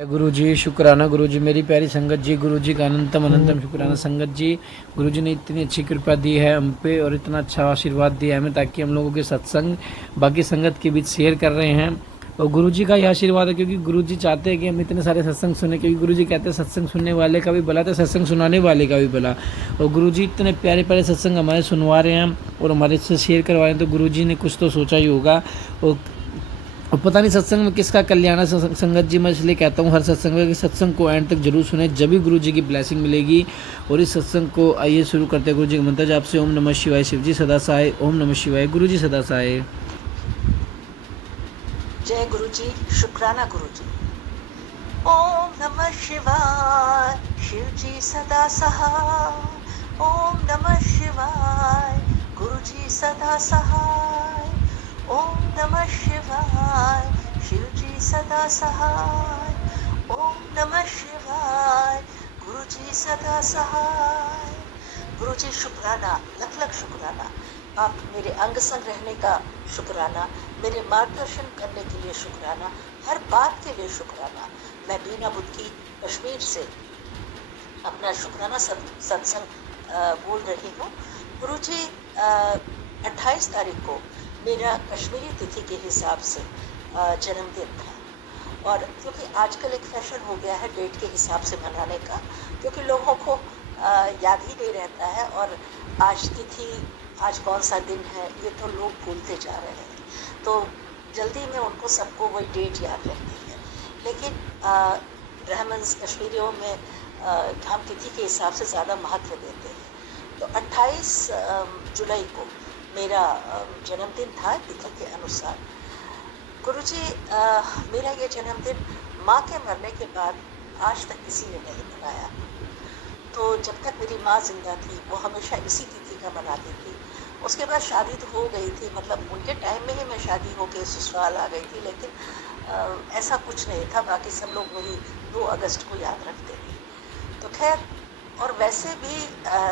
गुरु जी शुक्राना गुरु जी, मेरी प्यारी संगत जी, गुरु जी का अनंतम अनंतम शुक्राना संगत जी। गुरु जी ने इतनी अच्छी कृपा दी है हम पे और इतना अच्छा आशीर्वाद दिया है हमें, ताकि हम लोगों के सत्संग बाकी संगत के बीच शेयर कर रहे हैं। और गुरु जी का ही आशीर्वाद है, क्योंकि गुरु जी चाहते हैं कि हम इतने सारे सत्संग सुने, क्योंकि गुरु जी कहते हैं सत्संग सुनने वाले का भी भला तो सत्संग सुनाने वाले का भी भला। और गुरु जी इतने प्यारे प्यारे सत्संग हमारे सुनवा रहे हैं और हमारे से शेयर करवा रहे हैं, तो गुरु जी ने कुछ तो सोचा ही होगा। और पता नहीं सत्संग में किसका कल्याण है। संगत जी मैं इसलिए कहता हूँ हर सत्संग में कि सत्संग को एंड तक जरूर सुने, जब भी गुरु जी की ब्लेसिंग मिलेगी। और इस सत्संग को आइए शुरू करते हैं गुरु जी के मंत्र जाप से। ओम नमः शिवाय। शिव जी सदा सहाय। ओम नमः शिवाय। गुरु जी सदा सहाय। जय गुरु जी। शुक्राना गुरु जी। ओम नमः शिवाय। शिव जी सदा सहाय। ओम नमः शिवाय। गुरु जी सदा सहाय। ओम नमः शिवाय। शिव जी सदा सहाय। ओम नमः शिवाय। गुरु जी सदा सहाय। गुरु जी शुक्राना, लख लख शुक्राना। आप मेरे अंग संग रहने का शुक्राना, मेरे मार्गदर्शन करने के लिए शुक्राना, हर बात के लिए शुक्राना। मैं बीना बुद्धी कश्मीर से अपना शुक्राना सत्संग बोल रही हूँ। गुरु जी 28 तारीख को मेरा कश्मीरी तिथि के हिसाब से जन्मदिन था। और क्योंकि आजकल एक फैशन हो गया है डेट के हिसाब से मनाने का, क्योंकि लोगों को याद ही नहीं रहता है, और आज तिथि, आज कौन सा दिन है, ये तो लोग भूलते जा रहे हैं। तो जल्दी में उनको सबको वही डेट याद रहती है। लेकिन ब्राह्मण्स कश्मीरियों में हम तिथि के हिसाब से ज़्यादा महत्व देते हैं। तो 28 जुलाई को मेरा जन्मदिन था तिथि के अनुसार। गुरुजी, मेरा ये जन्मदिन माँ के मरने के बाद आज तक किसी ने नहीं मनाया। तो जब तक मेरी माँ जिंदा थी वो हमेशा इसी तिथि का मनाती थी। उसके बाद शादी तो हो गई थी, मतलब उनके टाइम में ही मैं शादी होकर ससुराल आ गई थी, लेकिन ऐसा कुछ नहीं था। बाकी सब लोग वही 2 अगस्त को याद रखते थे। तो खैर, और वैसे भी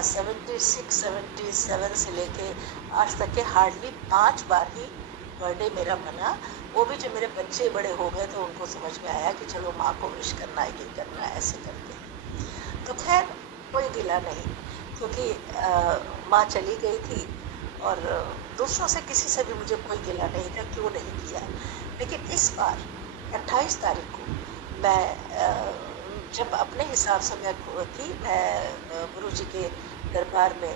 76 77 से लेके आज तक के हार्डली 5 बार ही बर्थडे मेरा मना। वो भी जब मेरे बच्चे बड़े हो गए तो उनको समझ में आया कि चलो माँ को विश करना है, ये करना है, ऐसे करके। तो खैर कोई गिला नहीं, क्योंकि माँ चली गई थी और दूसरों से किसी से भी मुझे कोई गिला नहीं था, क्यों नहीं किया। लेकिन इस बार 28 तारीख को मैं जब अपने हिसाब से मैं थी, मैं गुरु जी के दरबार में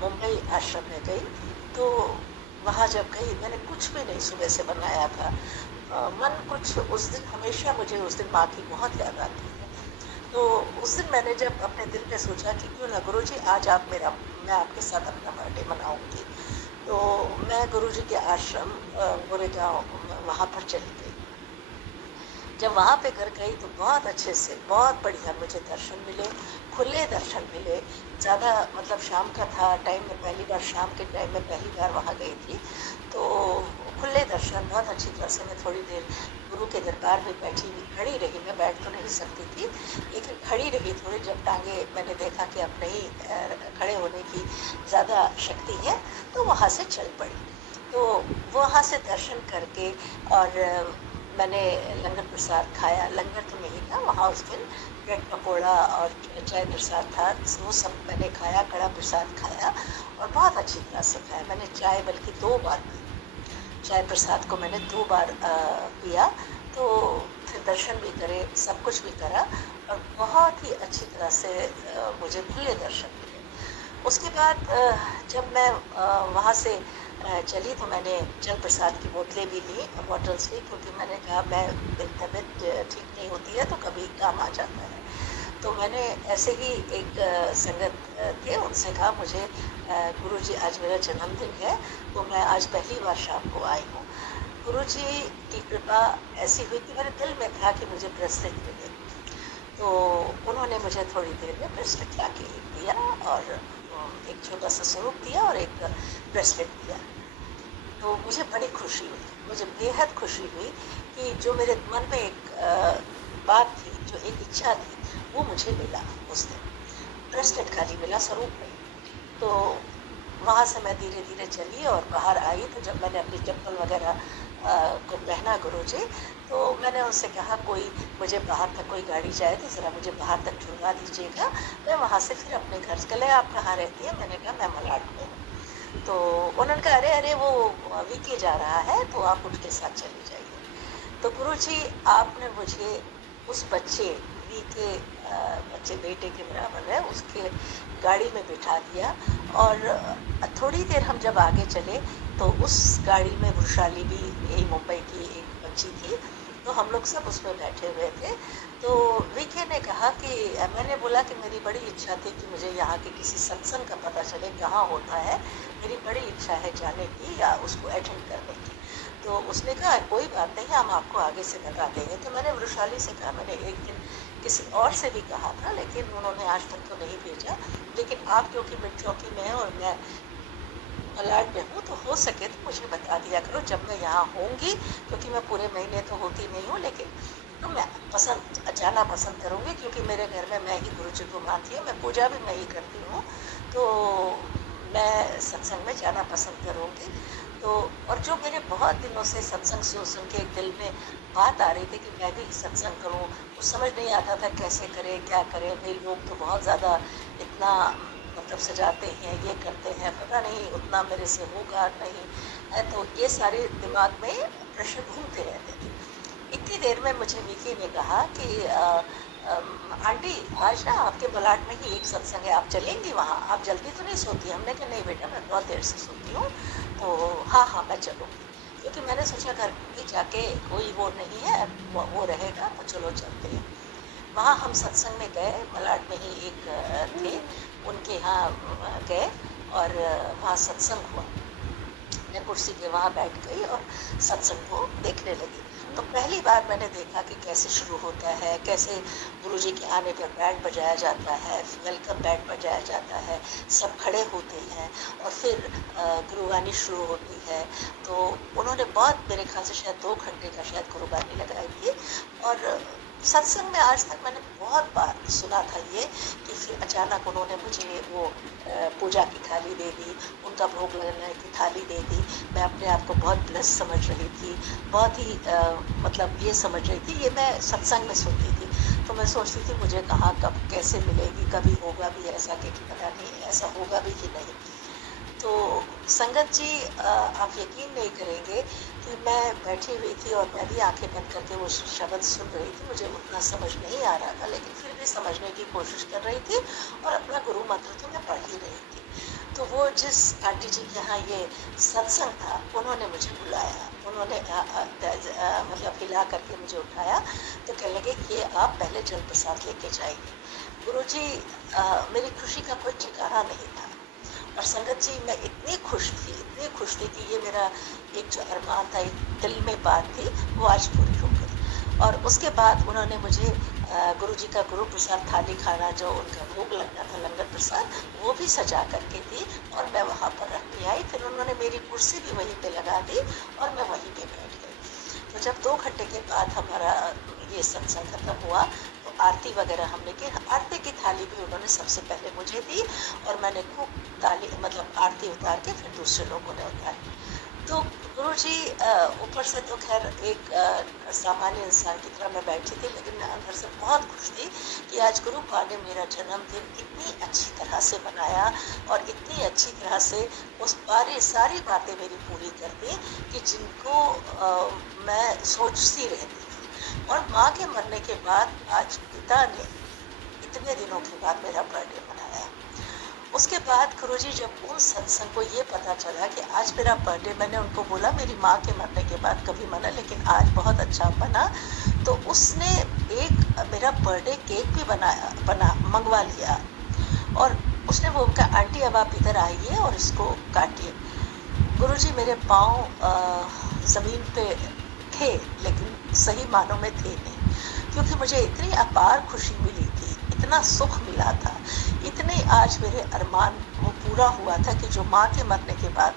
मुंबई आश्रम में गई। तो वहाँ जब गई, मैंने कुछ भी नहीं सुबह से बनाया था। मन कुछ उस दिन, हमेशा मुझे उस दिन माँ की बहुत याद आती है। तो उस दिन मैंने जब अपने दिल में सोचा कि क्यों ना गुरु जी आज मैं आपके साथ अपना बर्थडे मनाऊंगी। तो मैं गुरु जी के आश्रम गोरेगांव वहाँ पर चली गई। जब वहाँ पे घर गई तो बहुत अच्छे से, बहुत बढ़िया मुझे दर्शन मिले, खुले दर्शन मिले। ज़्यादा मतलब शाम का था टाइम, में पहली बार शाम के टाइम में पहली बार वहाँ गई थी। तो खुले दर्शन, बहुत अच्छी तरह से। मैं थोड़ी देर गुरु के दरबार में बैठी हुई, खड़ी रही। मैं बैठ तो नहीं सकती थी, लेकिन खड़ी रही थोड़ी। जब टांगे मैंने देखा कि अब नहीं खड़े होने की ज़्यादा शक्ति है, तो वहाँ से चल पड़ी। तो वहाँ से दर्शन करके और मैंने लंगर प्रसाद खाया। लंगर तो नहीं था वहाँ उस दिन, ब्रेड पकौड़ा और चाय प्रसाद था, वो सब मैंने खाया। कड़ा प्रसाद खाया और बहुत अच्छी तरह से खाया। मैंने चाय बल्कि 2 बार पी, चाय प्रसाद को मैंने 2 बार पिया। तो फिर दर्शन भी करे, सब कुछ भी करा, और बहुत ही अच्छी तरह से मुझे खुले दर्शन मिले। उसके बाद जब मैं वहाँ से चली तो मैंने जल प्रसाद की बोतलें भी ली, बॉटल्स ली, क्योंकि मैंने कहा मेरी तबीयत ठीक नहीं होती है तो कभी काम आ जाता है। तो मैंने ऐसे ही एक संगत थे, उनसे कहा मुझे गुरुजी आज मेरा जन्मदिन है, तो मैं आज पहली बार शाम को आई हूँ। गुरुजी की कृपा ऐसी हुई कि मेरे दिल में था कि मुझे ब्रेसलेट मिले। तो उन्होंने मुझे थोड़ी देर में ब्रेसलेट ला के दिया, और एक छोटा सा स्वरूप दिया और एक ब्रेसलेट दिया। तो मुझे बड़ी खुशी हुई, मुझे बेहद खुशी हुई कि जो मेरे मन में एक बात थी, जो एक इच्छा थी, वो मुझे मिला उस दिन। ब्रेसलेट खाली मिला, स्वरूप नहीं। तो वहाँ से मैं धीरे धीरे चली और बाहर आई। तो जब मैंने अपनी चप्पल वगैरह को पहना गुरुजी। तो मैंने उनसे कहा कोई मुझे बाहर तक कोई गाड़ी जाए तो ज़रा मुझे बाहर तक छुड़वा दीजिएगा, मैं वहाँ से फिर अपने घर चले। कहे आप कहाँ रहती हैं? मैंने कहा मैं मलाड में हूँ। तो उन्होंने कहा अरे अरे वो वीके जा रहा है तो आप उसके साथ चली जाइए। तो गुरुजी आपने मुझे उस बच्चे वीके बच्चे बेटे के बराबर है उसके गाड़ी में बिठा दिया। और थोड़ी देर हम जब आगे चले तो उस गाड़ी में वृषाली भी यही मुंबई की एक बच्ची थी, तो हम लोग सब उसमें बैठे हुए थे। तो वीके ने कहा कि मैंने बोला कि मेरी बड़ी इच्छा थी कि मुझे यहाँ के किसी सत्संग का पता चले कहाँ होता है, मेरी बड़ी इच्छा है जाने की या उसको अटेंड करने की। तो उसने कहा कोई बात नहीं हम आपको आगे से बता देंगे। तो मैंने वृषाली से कहा, मैंने एक दिन किसी और से भी कहा था लेकिन उन्होंने आज तक तो नहीं भेजा, लेकिन आप क्योंकि मिड चौकी में हैं और मैं मलाड में हूँ तो हो सके तो मुझे बता दिया करो जब मैं यहाँ होंगी, क्योंकि मैं पूरे महीने तो होती नहीं हूँ, लेकिन तो मैं जाना पसंद करूँगी क्योंकि मेरे घर में मैं ही गुरु जी को मानती हूँ, मैं पूजा भी मैं ही करती हूँ, तो मैं सत्संग में जाना पसंद करूँगी। तो और जो मेरे बहुत दिनों से सत्संग सुन के दिल में बात आ रही थी कि मैं भी सत्संग करूँ, कुछ समझ नहीं आता था कैसे करें क्या करें। भाई लोग तो बहुत ज़्यादा इतना मतलब सजाते हैं ये करते हैं, पता नहीं उतना मेरे से होगा नहीं है, तो ये सारे दिमाग में प्रश्न घूमते रहते थे। इतनी देर में मुझे विकी ने कहा कि आंटी आज ना आपके मलाड में ही एक सत्संग है, आप चलेंगी वहाँ? आप जल्दी तो नहीं सोती? हमने कहा नहीं बेटा मैं बहुत देर से सोती हूँ, तो हाँ हाँ मैं चलूँगी, क्योंकि मैंने सोचा घर भी जाके कोई वो नहीं है वो रहेगा तो चलो चलते हैं। वहाँ हम सत्संग में गए, मलाड में ही एक थे उनके यहाँ गए और वहाँ सत्संग हुआ। मैं कुर्सी के वहाँ बैठ गई और सत्संग को देखने लगी। तो पहली बार मैंने देखा कि कैसे शुरू होता है, कैसे गुरुजी के आने पर बैंड बजाया जाता है, वेलकम बैंड बजाया जाता है, सब खड़े होते हैं और फिर गुरुवाणी शुरू होती है। तो उन्होंने बहुत मेरे ख्याल से शायद 2 घंटे का शायद गुरुवाणी लगाई थी। और सत्संग में आज तक मैंने बहुत बार सुना था ये कि फिर अचानक उन्होंने मुझे वो पूजा की थाली दे दी, उनका भोग लगाने की थाली दे दी। मैं अपने आप को बहुत ब्लेस समझ रही थी, बहुत ही मतलब ये समझ रही थी, ये मैं सत्संग में सुनती थी। तो मैं सोचती थी मुझे कहाँ कब कैसे मिलेगी, कभी होगा भी ऐसा कि पता नहीं ऐसा होगा भी कि नहीं। तो संगत जी आप यकीन नहीं करेंगे कि मैं बैठी हुई थी और मैं भी आंखें बंद करके वो शब्द सुन रही थी। मुझे उतना समझ नहीं आ रहा था लेकिन फिर भी समझने की कोशिश कर रही थी और अपना गुरु मंत्र तो मैं पढ़ ही रही थी। तो वो जिस आंटी जी के यहाँ ये सत्संग था उन्होंने मुझे बुलाया, उन्होंने मतलब हिला करके मुझे उठाया, तो कहने लगे कि आप पहले जल प्रसाद लेके जाइए। गुरुजी मेरी खुशी का कोई ठिकाना नहीं था। और संगत जी मैं इतनी खुश थी कि ये मेरा एक जो अरमान था, एक दिल में बात थी, वो आज पूरी हो गई। और उसके बाद उन्होंने मुझे गुरुजी का गुरु प्रसाद थाली खाना, जो उनका भोग लगना था लंगर प्रसाद, वो भी सजा करके दी और मैं वहाँ पर रख के आई। फिर उन्होंने मेरी कुर्सी भी वहीं पे लगा दी और मैं वहीं पे बैठ गई। तो जब 2 घंटे के बाद हमारा ये सत्संग खत्म हुआ तो आरती वगैरह हमने की। आरती की थाली भी उन्होंने सबसे पहले मुझे दी और मैंने खूब ताली मतलब आरती उतार के फिर दूसरे लोगों ने उतारी। तो गुरुजी ऊपर से तो खैर एक सामान्य इंसान की तरह मैं बैठी थी, लेकिन मैं अंदर से बहुत खुश थी कि आज गुरु पाल ने मेरा जन्मदिन इतनी अच्छी तरह से मनाया और इतनी अच्छी तरह से उस सारी बातें मेरी पूरी कर दी कि जिनको मैं सोचती रहती थी। और माँ के मरने के बाद आज पिता ने इतने दिनों के बाद मेरा बर्थडे मनाया। उसके बाद गुरुजी जब उन सत्संग को ये पता चला कि आज मेरा बर्थडे, मैंने उनको बोला मेरी माँ के मरने के बाद कभी मना लेकिन आज बहुत अच्छा बना, तो उसने एक मेरा बर्थडे केक भी बना मंगवा लिया और उसने वो कहा आंटी अब आप इधर आइए और इसको काटिए। गुरुजी मेरे पाँव ज़मीन पे थे लेकिन सही मानों में थे नहीं, क्योंकि मुझे इतनी अपार खुशी मिली थी, इतना सुख मिला था, इतने आज मेरे अरमान वो पूरा हुआ था कि जो माँ के मरने के बाद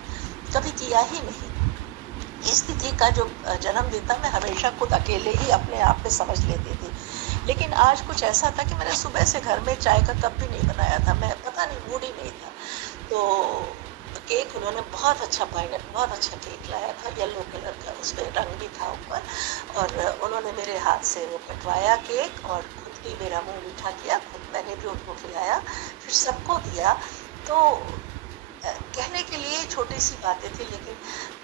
कभी किया ही नहीं। इस तिथि का जो जन्मदिन था मैं हमेशा खुद अकेले ही अपने आप में समझ लेती थी, लेकिन आज कुछ ऐसा था कि मैंने सुबह से घर में चाय का कप भी नहीं बनाया था, मैं पता नहीं मूड ही नहीं था। तो केक उन्होंने बहुत अच्छा पाइनएप्पल बहुत अच्छा केक लाया था, येलो कलर का, उसमें रंग भी था ऊपर। और उन्होंने मेरे हाथ से वो कटवाया केक और खुद भी मेरा मुंह मीठा किया, खुद मैंने भी उनको खिलाया, फिर सबको दिया। तो कहने के लिए छोटी सी बातें थी, लेकिन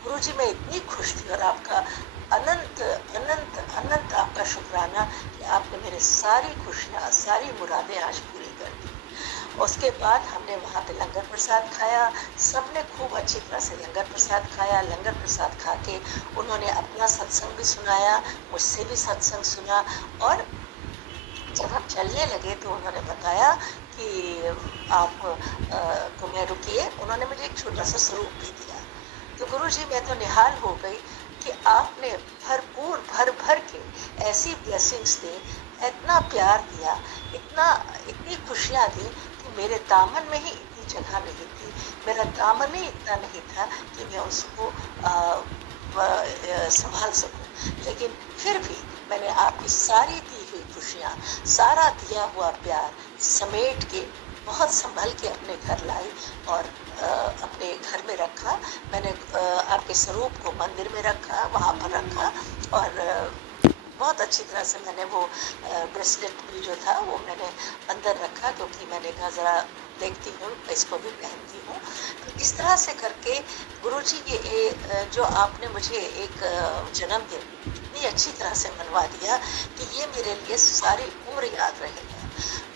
गुरुजी मैं इतनी खुश थी। और आपका अनंत अनंत अनंत आपका शुक्राना कि आपने मेरे सारी खुशियाँ सारी मुरादें आज पूरी कर दी। उसके बाद हमने वहाँ पे लंगर प्रसाद खाया, सबने खूब अच्छी तरह से लंगर प्रसाद खाया। लंगर प्रसाद खा के उन्होंने अपना सत्संग भी सुनाया, मुझसे भी सत्संग सुना। और जब हम चलने लगे तो उन्होंने बताया कि आप को मैं रुकिए, उन्होंने मुझे एक छोटा सा स्वरूप भी दिया। तो गुरुजी मैं तो निहाल हो गई कि आपने भरपूर भर भर के ऐसी ब्लेसिंग्स दी, इतना प्यार दिया, इतना इतनी खुशियाँ दी कि मेरे दामन में ही इतनी जगह नहीं थी, मेरा दामन ही इतना नहीं था कि मैं उसको संभाल सकूं। लेकिन फिर भी मैंने आपकी सारी दी हुई खुशियाँ, सारा दिया हुआ प्यार समेट के बहुत संभल के अपने घर लाई और अपने घर में रखा। मैंने आपके स्वरूप को मंदिर में रखा, वहाँ पर रखा। और बहुत अच्छी तरह से मैंने वो ब्रेसलेट भी जो था वो मैंने अंदर रखा, क्योंकि मैंने कहा ज़रा देखती हूँ, इसको भी पहनती हूँ। तो इस तरह से करके गुरुजी ये जो आपने मुझे एक जन्मदिन इतनी अच्छी तरह से मनवा दिया कि ये मेरे लिए सारी उम्र याद रहेगा।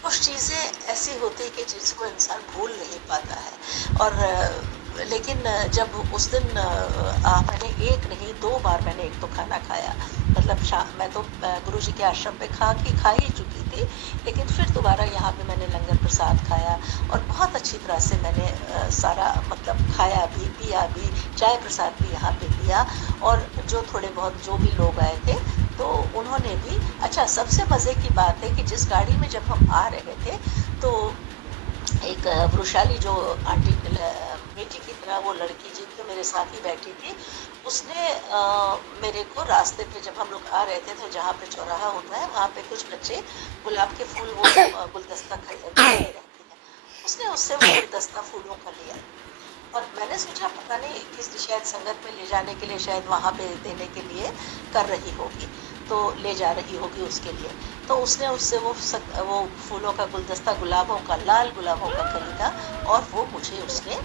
कुछ चीज़ें ऐसी होती कि जिसको इंसान भूल नहीं पाता है। और लेकिन जब उस दिन मैंने एक नहीं 2 बार मैंने एक तो खाना खाया, मतलब मैं तो गुरुजी के आश्रम पे खा ही चुकी थी, लेकिन फिर दोबारा यहाँ पे मैंने लंगर प्रसाद खाया और बहुत अच्छी तरह से मैंने सारा मतलब खाया भी, पिया भी, चाय प्रसाद भी यहाँ पे लिया। और जो थोड़े बहुत जो भी लोग आए थे तो उन्होंने भी। अच्छा, सबसे मज़े की बात है कि जिस गाड़ी में जब हम आ रहे थे तो एक वृशाली जो आंटी बेटी की तरह वो लड़की जी तो मेरे साथ ही बैठी थी, उसने मेरे को रास्ते पे जब हम लोग आ रहे थे तो जहाँ पे चौराहा होता है वहाँ पे कुछ बच्चे गुलाब के फूल वो गुलदस्ता खरीदते रहते हैं, उसने उससे वो गुलदस्ता फूलों का लिया। और मैंने सोचा पता नहीं किस शायद संगत में ले जाने के लिए, शायद वहाँ पे देने के लिए कर रही होगी, तो ले जा रही होगी उसके लिए। तो उसने उससे वो फूलों का गुलदस्ता, गुलाबों का, लाल गुलाबों का खरीदा और वो मुझे उसने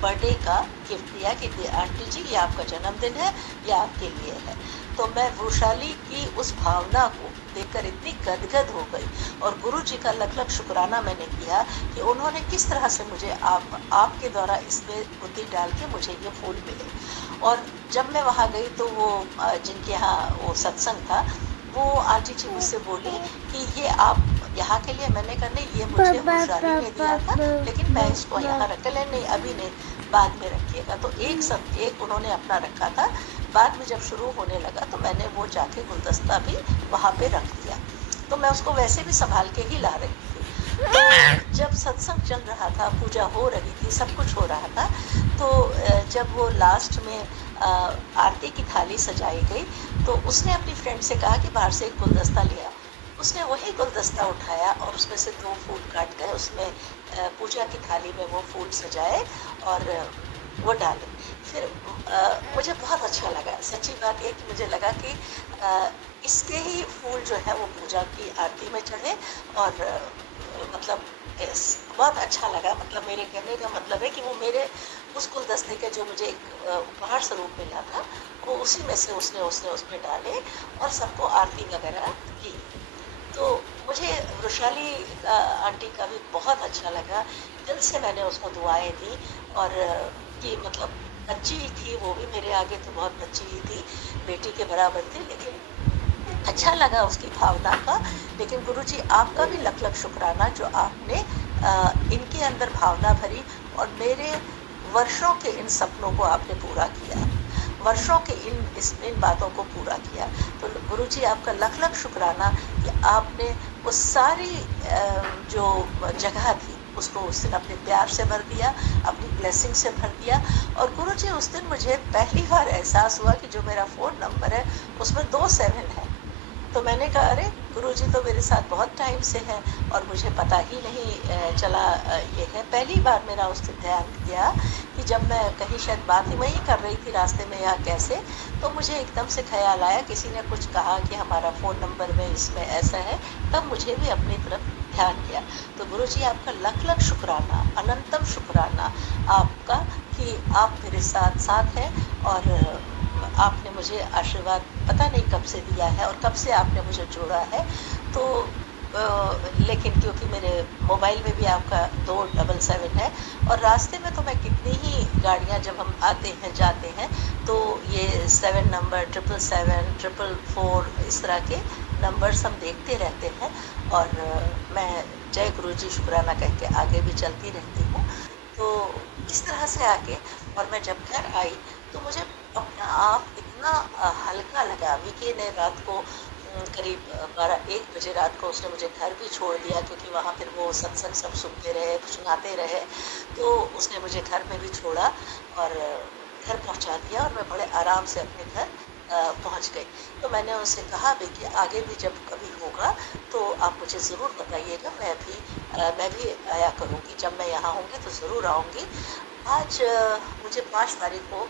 बर्थडे का गिफ्ट दिया कि आंटी जी ये आपका जन्मदिन है, ये आपके लिए है। तो मैं वृशाली की उस भावना को देखकर इतनी गदगद हो गई और गुरु जी का लख लख शुक्राना मैंने किया कि उन्होंने किस तरह से मुझे आपके द्वारा इसमें बुद्धि डाल के मुझे ये फूल मिले। और जब मैं वहाँ गई तो वो जिनके यहाँ वो सत्संग था, वो आंटी जी मुझसे बोली कि ये आप यहाँ के लिए, मैंने कहा नहीं ये मुझे वृशाली ने दिया था, लेकिन मैं इसको यहाँ रख ले, नहीं अभी नहीं, बाद में रखिएगा। तो एक उन्होंने अपना रखा था, बाद में जब शुरू होने लगा तो मैंने वो जाके गुलदस्ता भी वहाँ पे रख दिया। तो मैं उसको वैसे भी संभाल के ही ला रही थी। तो जब सत्संग चल रहा था, पूजा हो रही थी, सब कुछ हो रहा था, तो जब वो लास्ट में आरती की थाली सजाई गई तो उसने अपनी फ्रेंड से कहा कि बाहर से एक गुलदस्ता लिया। उसने वही गुलदस्ता उठाया और उसमें से 2 फूल काट कर उसमें पूजा की थाली में वो फूल सजाए और वो डाले। फिर मुझे बहुत अच्छा लगा, सच्ची बात है कि मुझे लगा कि इसके ही फूल जो है वो पूजा की आरती में चढ़े। और मतलब बहुत अच्छा लगा। मतलब मेरे कहने का मतलब है कि वो मेरे उस गुलदस्ते के जो मुझे एक उपहार स्वरूप मिला था, वो उसी में से उसने उसमें डाले और सबको आरती वगैरह की। तो मुझे वृशाली आंटी का भी बहुत अच्छा लगा, दिल से मैंने उसको दुआएं दी। और कि मतलब बच्ची ही थी वो भी, मेरे आगे तो बहुत बच्ची ही थी, बेटी के बराबर थी, लेकिन अच्छा लगा उसकी भावना का। लेकिन गुरुजी आपका भी लख लख शुक्राना जो आपने इनके अंदर भावना भरी और मेरे वर्षों के इन सपनों को आपने पूरा किया, वर्षों के इन बातों को पूरा किया। तो गुरुजी आपका लख लख शुक्राना कि आपने वो सारी जो जगह थी उसको उस दिन अपने प्यार से भर दिया, अपनी ब्लेसिंग से भर दिया। और गुरुजी उस दिन मुझे पहली बार एहसास हुआ कि जो मेरा फ़ोन नंबर है उसमें 2 7 है। तो मैंने कहा अरे गुरुजी तो मेरे साथ बहुत टाइम से हैं और मुझे पता ही नहीं चला। ये है पहली बार मेरा उस दिन ध्यान दिया कि जब मैं कहीं शायद बात ही वहीं कर रही थी रास्ते में या कैसे, तो मुझे एकदम से ख्याल आया, किसी ने कुछ कहा कि हमारा फ़ोन नंबर में इसमें ऐसा है, तब मुझे भी अपनी तरफ ध्यान गया। तो गुरुजी आपका लख-लख शुक्राना, अनंतम शुक्राना आपका कि आप मेरे साथ साथ हैं और आपने मुझे आशीर्वाद पता नहीं कब से दिया है और कब से आपने मुझे जोड़ा है। तो लेकिन क्योंकि मेरे मोबाइल में भी आपका 277 है और रास्ते में तो मैं कितनी ही गाड़ियाँ जब हम आते हैं जाते हैं तो ये 7 नंबर 777 444 इस तरह के नंबर्स हम देखते रहते हैं और मैं जय गुरुजी शुक्राना कह के आगे भी चलती रहती हूँ। तो इस तरह से आके और मैं जब घर आई तो मुझे अपना आप इतना हल्का लगा। विकी ने रात को करीब 12-1 बजे रात को उसने मुझे घर भी छोड़ दिया, क्योंकि वहाँ फिर वो सत्संग सब सुनते रहे, सुनाते रहे, तो उसने मुझे घर में भी छोड़ा और घर पहुँचा दिया और मैं बड़े आराम से अपने घर पहुँच गई। तो मैंने उनसे कहा भी कि आगे भी जब कभी होगा तो आप मुझे ज़रूर बताइएगा, मैं भी आया करूँगी, जब मैं यहाँ होंगी तो ज़रूर आऊँगी। आज मुझे 5 तारीख को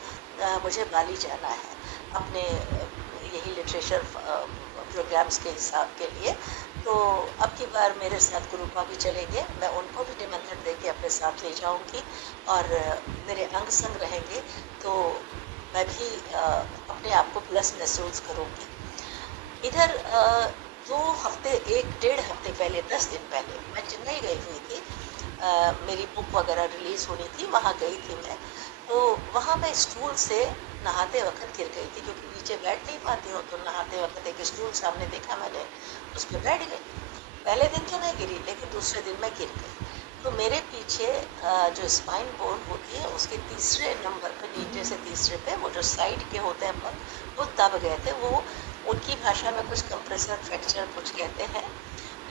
मुझे बाली जाना है अपने यही लिटरेचर प्रोग्राम्स के हिसाब के लिए। तो अब की बार मेरे साथ गुरुपा भी चलेंगे, मैं उनको भी निमंत्रण देके अपने साथ ले जाऊंगी और मेरे अंग संग रहेंगे तो मैं भी अपने आप को प्लस महसूस करूंगी। इधर 2 हफ्ते 1-1.5 हफ्ते पहले 10 दिन पहले मैं चेन्नई गई हुई थी। मेरी बुक वगैरह रिलीज़ होनी थी, वहाँ गई थी मैं। तो वहाँ मैं स्टूल से नहाते वक्त गिर गई थी, क्योंकि नीचे बैठ नहीं पाती हूँ, तो नहाते वक्त एक स्टूल सामने देखा मैंने, उस पर बैठ गई। पहले दिन तो नहीं गिरी, लेकिन दूसरे दिन मैं गिर गई। तो मेरे पीछे जो स्पाइन बोन होती है उसके तीसरे नंबर पे, नीचे से तीसरे पे, वो जो साइड के होते हैं पग, वो दब गए थे। वो उनकी भाषा में कुछ कंप्रेसर फ्रैक्चर कुछ कहते हैं।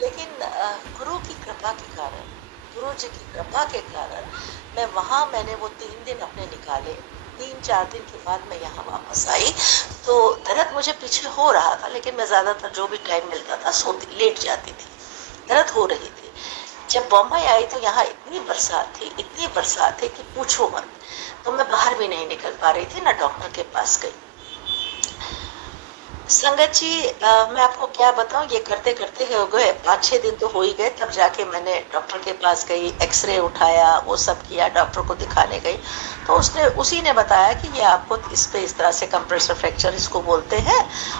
लेकिन गुरु की कृपा के कारण, गुरु जी की कृपा के कारण मैंने वो 3 दिन अपने निकाले। 3-4 दिन के बाद मैं यहाँ वापस आई। तो दर्द मुझे पीछे हो रहा था, लेकिन मैं ज़्यादातर जो भी टाइम मिलता था सोती लेट जाती थी, दर्द हो रही थी। जब बॉम्बे आई तो यहाँ इतनी बरसात थी कि पूछो मत। तो मैं बाहर भी नहीं निकल पा रही थी, ना डॉक्टर के पास गई। संगत जी, मैं आपको क्या बताऊं, ये करते करते हो गए 5-6 दिन तो हो ही गए, तब जाके मैंने डॉक्टर के पास गई, एक्सरे उठाया, वो सब किया, डॉक्टर को दिखाने गई। तो उसी ने बताया कि ये आपको इस तरह से कंप्रेसर फ्रैक्चर इसको बोलते हैं,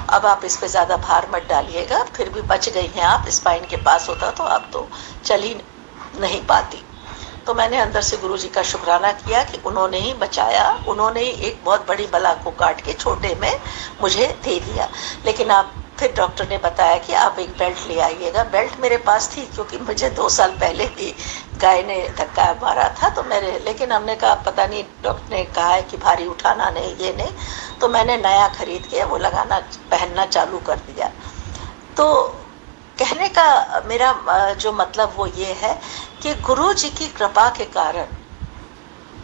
अब आप इस पे ज़्यादा भार मत डालिएगा। फिर भी बच गई हैं आप, स्पाइन के पास होता तो आप तो चल ही नहीं पाती। तो मैंने अंदर से गुरुजी का शुक्राना किया कि उन्होंने ही बचाया, उन्होंने ही एक बहुत बड़ी बला को काट के छोटे में मुझे दे दिया। लेकिन फिर डॉक्टर ने बताया कि आप एक बेल्ट ले आइएगा। बेल्ट मेरे पास थी, क्योंकि मुझे 2 साल पहले भी गाय ने धक्का मारा था, तो लेकिन हमने कहा पता नहीं, डॉक्टर ने कहा है कि भारी उठाना नहीं, ये नहीं, तो मैंने नया खरीद के वो पहनना चालू कर दिया। तो कहने का मेरा जो मतलब वो ये है कि गुरु जी की कृपा के कारण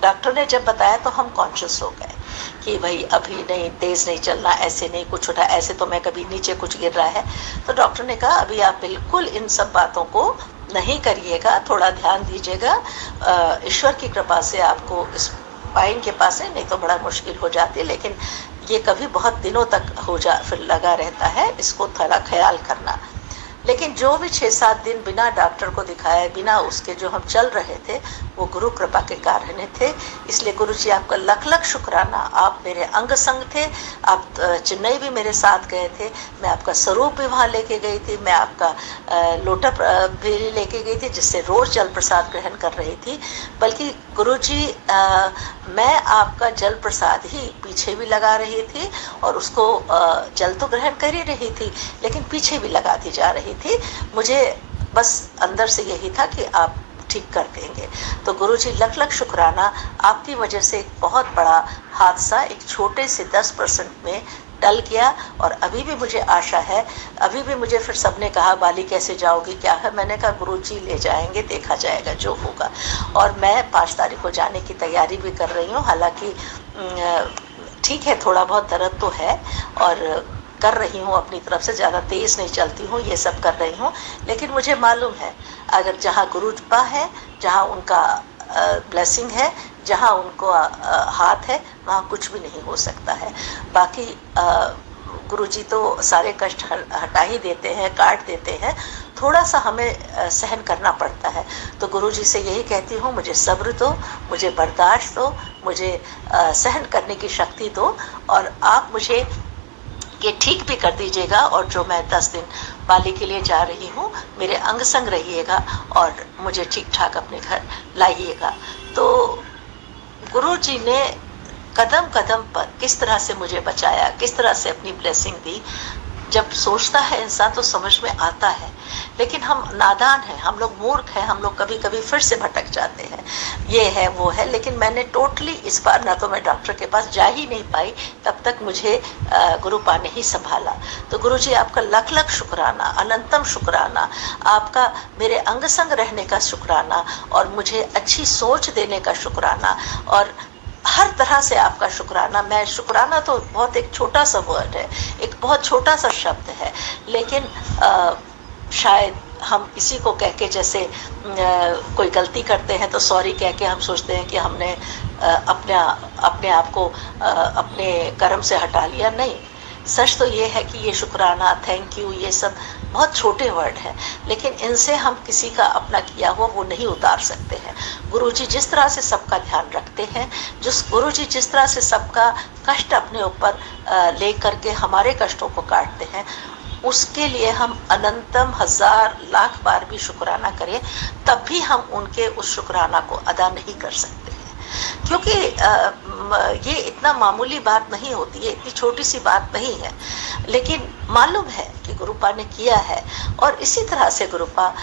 डॉक्टर ने जब बताया तो हम कॉन्शियस हो गए कि भाई अभी नहीं, तेज नहीं चलना, ऐसे नहीं कुछ उठा, ऐसे तो मैं कभी नीचे कुछ गिर रहा है। तो डॉक्टर ने कहा अभी आप बिल्कुल इन सब बातों को नहीं करिएगा, थोड़ा ध्यान दीजिएगा, ईश्वर की कृपा से आपको स्पाइन के पास है, नहीं तो बड़ा मुश्किल हो जाती है, लेकिन ये कभी बहुत दिनों तक फिर लगा रहता है, इसको थोड़ा ख्याल करना। लेकिन जो भी 6-7 दिन बिना डॉक्टर को दिखाए, बिना उसके जो हम चल रहे थे, वो गुरु कृपा के कारण थे। इसलिए गुरु जी आपका लख शुक्राना। आप मेरे अंग संग थे, आप चेन्नई भी मेरे साथ गए थे, मैं आपका स्वरूप भी वहाँ लेके गई थी, मैं आपका लोटा भी लेके गई थी, जिससे रोज़ जल प्रसाद ग्रहण कर रही थी। बल्कि गुरु जी मैं आपका जल प्रसाद ही पीछे भी लगा रही थी, और उसको जल तो ग्रहण कर ही रही थी, लेकिन पीछे भी लगाती जा रही थी। मुझे बस अंदर से यही था कि आप ठीक कर देंगे। तो गुरुजी लख शुक्राना, आपकी वजह से एक बहुत बड़ा हादसा एक छोटे से 10% में टल गया। और अभी भी मुझे आशा है, अभी भी मुझे फिर सबने कहा बाली कैसे जाओगी, क्या है, मैंने कहा गुरुजी ले जाएंगे, देखा जाएगा जो होगा। और मैं 5 तारीख को जाने की तैयारी भी कर रही हूँ। हालांकि ठीक है, थोड़ा बहुत दर्द तो है और कर रही हूँ अपनी तरफ से, ज़्यादा तेज़ नहीं चलती हूँ, ये सब कर रही हूँ। लेकिन मुझे मालूम है अगर जहाँ गुरुपा है, जहाँ उनका ब्लेसिंग है, जहाँ उनको हाथ है वहाँ कुछ भी नहीं हो सकता है। बाकी गुरुजी तो सारे कष्ट हटा ही देते हैं, काट देते हैं, थोड़ा सा हमें सहन करना पड़ता है। तो गुरुजी से यही कहती हूँ, मुझे सब्र दो, मुझे बर्दाश्त दो, मुझे सहन करने की शक्ति दो, और आप मुझे ये ठीक भी कर दीजिएगा, और जो मैं 10 दिन बाली के लिए जा रही हूँ मेरे अंग संग रहिएगा और मुझे ठीक ठाक अपने घर लाइएगा। तो गुरु जी ने कदम कदम पर किस तरह से मुझे बचाया, किस तरह से अपनी ब्लेसिंग दी, जब सोचता है इंसान तो समझ में आता है। लेकिन हम नादान हैं, हम लोग मूर्ख हैं, हम लोग कभी कभी फिर से भटक जाते हैं, ये है वो है। लेकिन मैंने टोटली इस बार ना तो मैं डॉक्टर के पास जा ही नहीं पाई, तब तक मुझे गुरुपा ने ही संभाला। तो गुरु जी आपका लख लख शुक्राना, अनंतम शुक्राना, आपका मेरे अंग संग रहने का शुक्राना, और मुझे अच्छी सोच देने का शुक्राना, और हर तरह से आपका शुक्राना। मैं शुक्राना तो बहुत एक छोटा सा वर्ड है, एक बहुत छोटा सा शब्द है, लेकिन शायद हम इसी को कह के, जैसे कोई गलती करते हैं तो सॉरी कह के हम सोचते हैं कि हमने अपने आप को अपने कर्म से हटा लिया। नहीं, सच तो ये है कि ये शुक्राना, थैंक यू, ये सब बहुत छोटे वर्ड हैं, लेकिन इनसे हम किसी का अपना किया हुआ वो नहीं उतार सकते हैं। गुरुजी जिस तरह से सबका ध्यान रखते हैं, गुरुजी जिस तरह से सबका कष्ट अपने ऊपर ले करके हमारे कष्टों को काटते हैं, उसके लिए हम अनंतम हजार लाख बार भी शुक्राना करें, तब भी हम उनके उस शुक्राना को अदा नहीं कर सकते हैं। क्योंकि ये इतना मामूली बात नहीं होती है, इतनी छोटी सी बात नहीं है, लेकिन मालूम है कि गुरुपा ने किया है। और इसी तरह से गुरुपा,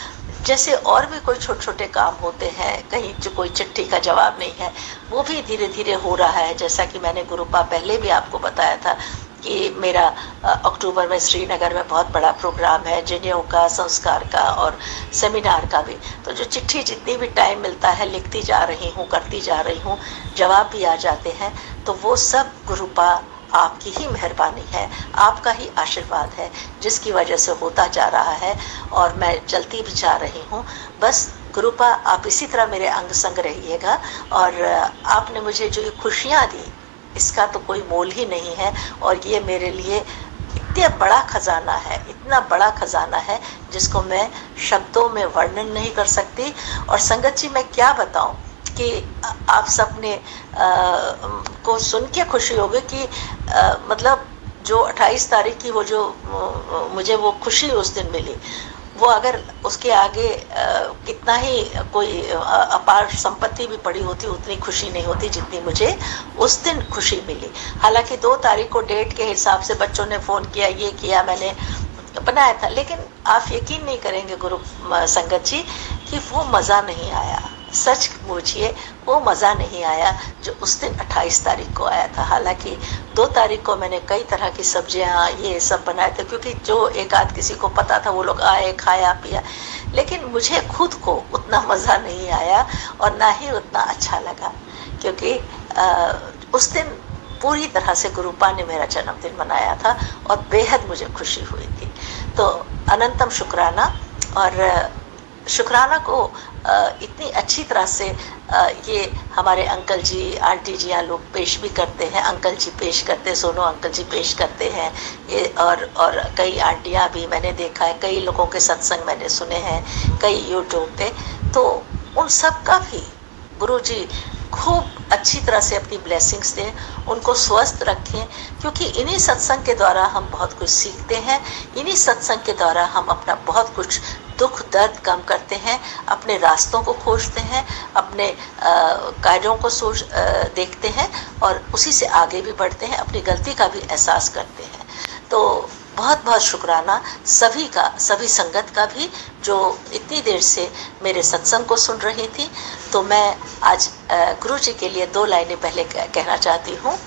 जैसे और भी कोई छोटे छोटे काम होते हैं, कहीं जो कोई चिट्ठी का जवाब नहीं है, वो भी धीरे धीरे हो रहा है। जैसा कि मैंने गुरुपा पहले भी आपको बताया था कि मेरा अक्टूबर में श्रीनगर में बहुत बड़ा प्रोग्राम है, जनेऊ का, संस्कार का और सेमिनार का भी। तो जो चिट्ठी जितनी भी टाइम मिलता है लिखती जा रही हूँ, करती जा रही हूँ, जवाब भी आ जाते हैं। तो वो सब गुरुपा आपकी ही मेहरबानी है, आपका ही आशीर्वाद है, जिसकी वजह से होता जा रहा है, और मैं चलती भी जा रही हूँ। बस गुरुपा आप इसी तरह मेरे अंग संग रहिएगा, और आपने मुझे जो ये खुशियाँ दी, इसका तो कोई मोल ही नहीं है। और ये मेरे लिए इतना बड़ा खजाना है, इतना बड़ा खजाना है, जिसको मैं शब्दों में वर्णन नहीं कर सकती। और संगत जी, मैं क्या बताऊं कि आप सब ने को सुन के खुशी होगी कि मतलब जो 28 तारीख की वो जो मुझे वो खुशी उस दिन मिली, वो अगर उसके आगे कितना ही कोई अपार संपत्ति भी पड़ी होती, उतनी खुशी नहीं होती जितनी मुझे उस दिन खुशी मिली। हालांकि 2 तारीख को डेट के हिसाब से बच्चों ने फ़ोन किया, ये किया, मैंने बनाया था, लेकिन आप यकीन नहीं करेंगे गुरु संगत जी कि वो मज़ा नहीं आया। सच पूछिए, वो मज़ा नहीं आया जो उस दिन 28 तारीख को आया था। हालांकि 2 तारीख को मैंने कई तरह की सब्जियां ये सब बनाए थे, क्योंकि जो एक आध किसी को पता था वो लोग आए, खाया पिया, लेकिन मुझे खुद को उतना मज़ा नहीं आया और ना ही उतना अच्छा लगा, क्योंकि उस दिन पूरी तरह से गुरुपा ने मेरा जन्मदिन मनाया था और बेहद मुझे खुशी हुई थी। तो अनंतम शुक्राना। और शुक्राना को इतनी अच्छी तरह से ये हमारे अंकल जी, आंटी जी यहाँ लोग पेश भी करते हैं। अंकल जी पेश करते हैं, सोनू अंकल जी पेश करते हैं, ये और कई आंटियाँ भी मैंने देखा है, कई लोगों के सत्संग मैंने सुने हैं, कई यूट्यूब पे। तो उन सब का भी गुरु जी खूब अच्छी तरह से अपनी ब्लेसिंग्स दें, उनको स्वस्थ रखें, क्योंकि इन्हीं सत्संग के द्वारा हम बहुत कुछ सीखते हैं, इन्हीं सत्संग के द्वारा हम अपना बहुत कुछ दुख दर्द कम करते हैं, अपने रास्तों को खोजते हैं, अपने कार्यों को देखते हैं और उसी से आगे भी बढ़ते हैं, अपनी गलती का भी एहसास करते हैं। तो बहुत बहुत शुक्राना सभी का, सभी संगत का भी, जो इतनी देर से मेरे सत्संग को सुन रही थी। तो मैं आज गुरु जी के लिए 2 लाइनें पहले कहना चाहती हूँ।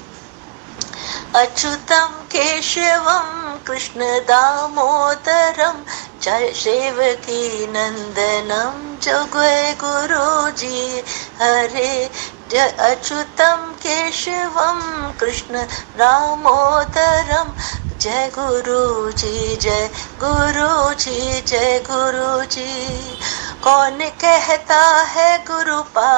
अच्युतम केशवम कृष्ण दामोदरम जय देवकी नंदनम जय गुरु जी हरे। अच्युतम केशवम कृष्ण दामोदरम जय गुरु जी, जय गुरु जी, जय गुरु जी। कौन कहता है गुरु पा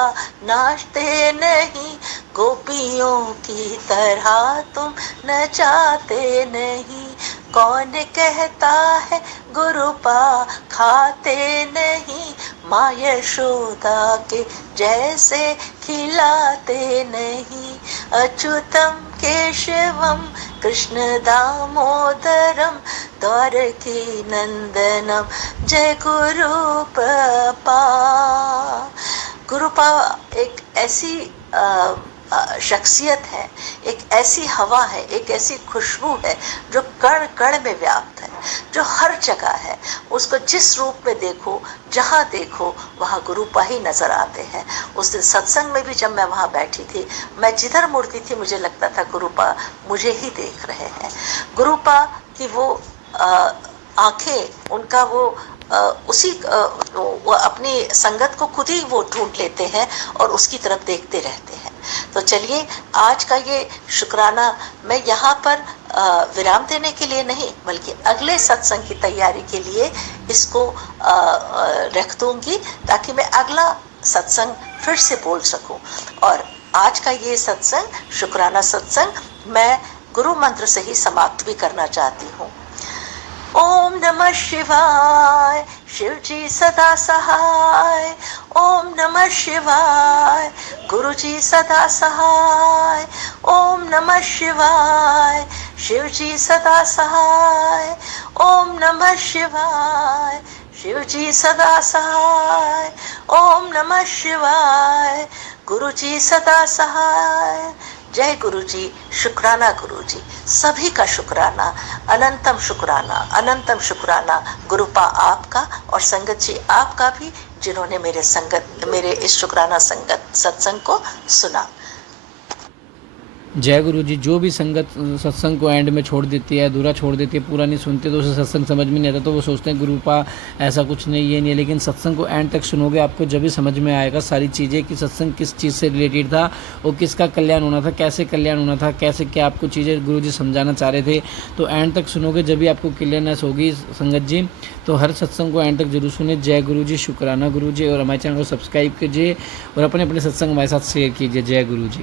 नाचते नहीं, गोपियों की तरह तुम नचाते नहीं। कौन कहता है गुरु पा खाते नहीं, माँ यशोदा के जैसे खिलाते नहीं। अच्युतम केशवम कृष्ण दामोदरम द्वारकी नंदनम जय गुरुपा। गुरुपा एक ऐसी शख्सियत है, एक ऐसी हवा है, एक ऐसी खुशबू है जो कण कण में व्याप्त है, जो हर जगह है। उसको जिस रूप में देखो, जहाँ देखो, वहाँ गुरुपा ही नजर आते हैं। उस दिन सत्संग में भी जब मैं वहाँ बैठी थी, मैं जिधर मुड़ती थी मुझे लगता था गुरुपा मुझे ही देख रहे हैं। गुरुपा की वो आंखें, उनका वो वो अपनी संगत को खुद ही वो ढूंढ लेते हैं और उसकी तरफ देखते रहते हैं। तो चलिए, आज का ये शुक्राना मैं यहाँ पर विराम देने के लिए नहीं, बल्कि अगले सत्संग की तैयारी के लिए इसको रख दूंगी, ताकि मैं अगला सत्संग फिर से बोल सकूं। और आज का ये सत्संग, शुक्राना सत्संग, मैं गुरु मंत्र से ही समाप्त भी करना चाहती हूँ। ओम नमः शिवाय, शिव जी सदा सहाय। ओम नमः शिवाय, गुरु जी सदा सहाय। ओम नमः शिवाय, शिव जी सदा सहाय। ओम नमः शिवाय, शिव जी सदा सहाय। ओम नमः शिवाय, गुरु जी सदा सहाय। जय गुरु जी, शुक्राना गुरु जी, सभी का शुक्राना, अनंतम शुक्राना, अनंतम शुक्राना गुरुपा आपका और संगत जी आपका भी, जिन्होंने मेरे इस शुक्राना संगत सत्संग को सुना। जय गुरु जी। जो भी संगत सत्संग को एंड में छोड़ देती है, अधूरा छोड़ देती है, पूरा नहीं सुनते, तो उसे सत्संग समझ में नहीं आता, तो वो सोचते हैं गुरुपा ऐसा कुछ नहीं, ये नहीं है। लेकिन सत्संग को एंड तक सुनोगे, आपको जब भी समझ में आएगा सारी चीज़ें कि सत्संग किस चीज़ से रिलेटेड था और किसका कल्याण होना था, कैसे कल्याण होना था, कैसे क्या आपको चीज़ें गुरु जी समझाना चाह रहे थे। तो एंड तक सुनोगे, जब भी आपको क्लियरनेस होगी संगत जी। तो हर सत्संग को एंड तक जरूर सुने। जय गुरु जी, शुक्राना गुरु जी। और हमारे चैनल को सब्सक्राइब कीजिए और अपने अपने सत्संग हमारे साथ शेयर कीजिए। जय गुरु जी।